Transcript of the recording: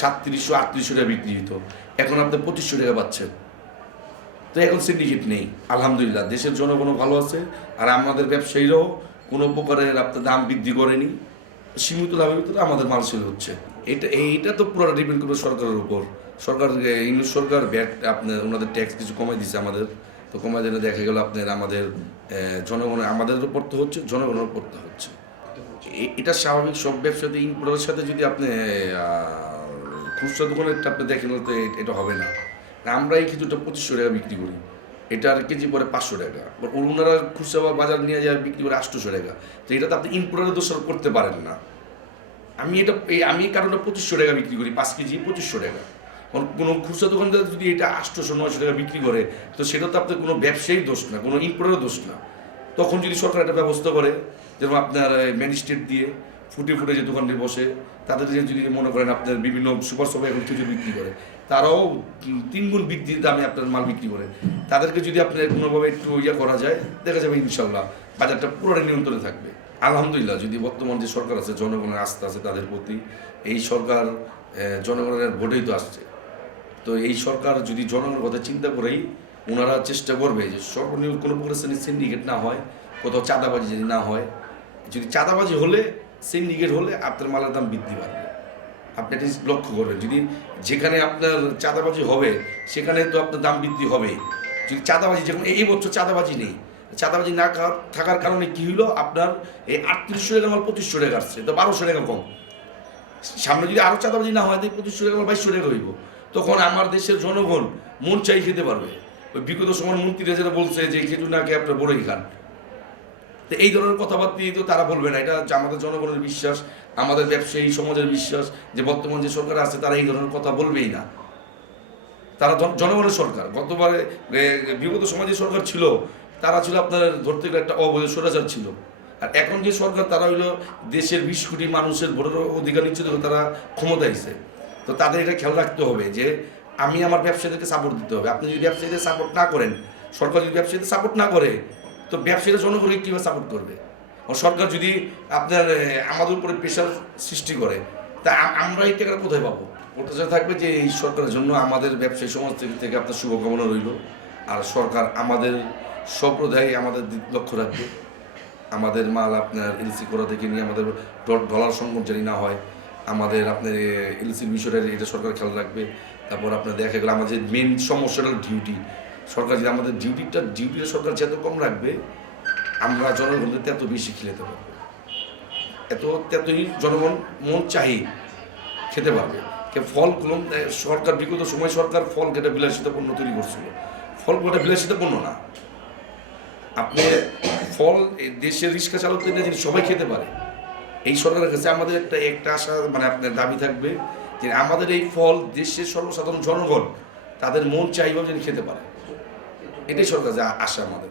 3700-3800 টাকা বিক্রি হতো, এখন আপনি 2500 টাকা পাচ্ছেন। তো এখন সিন্ডিকেট নেই, আলহামদুলিল্লাহ। দেশের জনগণও ভালো আছে, আর আমাদের ব্যবসায়ীরাও কোনো প্রকারের আপনার দাম বৃদ্ধি করেনি, সীমিত লাভের ভিতরে আমাদের মাল সেল হচ্ছে। এইটা তো পুরো ডিপেন্ড করবে সরকারের উপর। ইংলিশ সরকার ব্যাট আপনার ওনাদের ট্যাক্স কিছু কমাই দিচ্ছে আমাদের, তো কমাই দিলে দেখা গেল আপনার আমাদের জনগণের আমাদের পড়তে হচ্ছে, জনগণের পড়তে হচ্ছে। এটা স্বাভাবিক। সব ব্যবসাতে ইনপুটের সাথে যদি আপনি খুচরা দোকানেরটা আপনি দেখেন তো এটা হবে না। আমরা এই কিছুটা 2500 টাকা বিক্রি করি, এটার কেজি পরে 500 টাকা, ওনারা খুচরা বাজার নিয়ে যায় বিক্রি করে 800 টাকা। তো এটা তো আপনি ইনপুটের দোষারোপ করতে পারেন না। আমি এই কারণে 2500 টাকা বিক্রি করি, 5 কেজি 2500 টাকা। কোনো খুচরা দোকানদার যদি এটা 800-900 টাকা বিক্রি করে, তো সেটা তো আপনার কোনো ব্যবসায়ী দোষ না, কোনো ইনপুটেরও দোষ না। তখন যদি সরকার একটা ব্যবস্থা করে, যেমন আপনার ম্যাজিস্ট্রেট দিয়ে ফুটে ফুটে যে দোকানটি বসে, তাদের যদি মনে করেন আপনার বিভিন্ন সুপার শপে এখন খেজুর বিক্রি করে, তারাও 3 গুণ বৃদ্ধি দামে আপনার মাল বিক্রি করে, তাদেরকে যদি আপনার কোনোভাবে একটু করা যায়, দেখা যাবে ইনশাল্লাহ বাজারটা পুরোটা নিয়ন্ত্রণে থাকবে। আলহামদুলিল্লাহ, যদি বর্তমান যে সরকার আছে, জনগণের আস্থা আছে তাদের প্রতি। এই সরকার জনগণের ভোটেই তো আসছে। তো এই সরকার যদি জনগণের কথা চিন্তা করেই ওনারা চেষ্টা করবে যে সর্বনিম্ন কোনো প্রকার সিন্ডিকেট না হয়, কোথাও চাঁদাবাজি যদি না হয়। যদি চাঁদাবাজি হলে, সিন্ডিকেট হলে আপনার মালের দাম বৃদ্ধি পাবে। আপনি এটা লক্ষ্য করবেন, যদি যেখানে আপনার চাঁদাবাজি হবে সেখানে তো আপনার দাম বৃদ্ধি হবে। যদি চাঁদাবাজি, যেমন এই বছর চাঁদাবাজি নেই, চাঁদাবাজি না থাকার কারণে কী হলো, আপনার এই 3800 টাকা মাল 2500 টাকা আসছে, তো 1200 টাকা কম। সামনে যদি আরও চাঁদাবাজি না হয়, তো 2500 টাকা মাল 2200 টাকা হইব। তখন আমার দেশের জনগণ মন চাই খেতে পারবে। ওই বিগত সময় মন্ত্রীরা যেটা বলছে যে খেজুর না খেয়ে আপনার বড়ই খান, তো এই ধরনের কথাবার্তাই তো তারা বলবে না। এটা আমাদের জনগণের বিশ্বাস, আমাদের ব্যবসায়ী সমাজের বিশ্বাস যে বর্তমান যে সরকার আছে তারা এই ধরনের কথা বলবেই না। তারা জনগণের সরকার। গতবারে বিগত সময় যে সরকার ছিল, তারা ছিল আপনার ধরতে গেলে একটা অবৈধ স্বৈরাচার ছিল। আর এখন যে সরকার, তারা হইল দেশের 20 কোটি মানুষের ভোটের অধিকার নিশ্চিত করে তারা ক্ষমতা আইছে। তো তাদের এটা খেয়াল রাখতে হবে যে আমি আমার ব্যবসায়ীদেরকে সাপোর্ট দিতে হবে। আপনি যদি ব্যবসায়ীদের সাপোর্ট না করেন, সরকার যদি ব্যবসায়ীদের সাপোর্ট না করে, তো ব্যবসায়ীরা জনগণকে কীভাবে সাপোর্ট করবে? সরকার যদি আপনার আমাদের উপরে প্রেশার সৃষ্টি করে, তা আমরা এই টাকাটা কোথায় পাবো? প্রত্যাশা থাকবে যে এই সরকারের জন্য আমাদের ব্যবসায়ী সমাজ থেকে আপনার শুভকামনা রইল। আর সরকার আমাদের সম্প্রদায় আমাদের লক্ষ্য রাখবে। আমাদের মাল আপনার এলসি করা থেকে নিয়ে আমাদের ডলার সংকট জানি না হয়, আমাদের আপনার এলসির বিষয়টা এটা সরকার খেয়াল রাখবে। তারপর আপনার দেখা গেলো আমাদের মেন সমস্যাটা ডিউটি। সরকার যদি আমাদের ডিউটিটা সরকার যত কম রাখবে, আমরা জনগণদের তত বেশি খেতে পারবো। ততই জনগণ মন চাই খেতে পারবে। ফল কলম সরকার বিগত সময় সরকার ফল কেটে বিলাসিতা পণ্য তৈরি করছিল। ফল কেটে বিলাসিতা পণ্য না, আপনি ফল দেশের রিক্সা চালকদের না, যিনি সবাই খেতে পারে। এই সরকারের কাছে আমাদের একটা আশা, মানে আপনার দাবি থাকবে যে আমাদের এই ফল দেশের সর্বসাধারণ জনগণ তাদের মন চাইলেও যেন খেতে পারে। এটাই সরকার যা আশা আমাদের।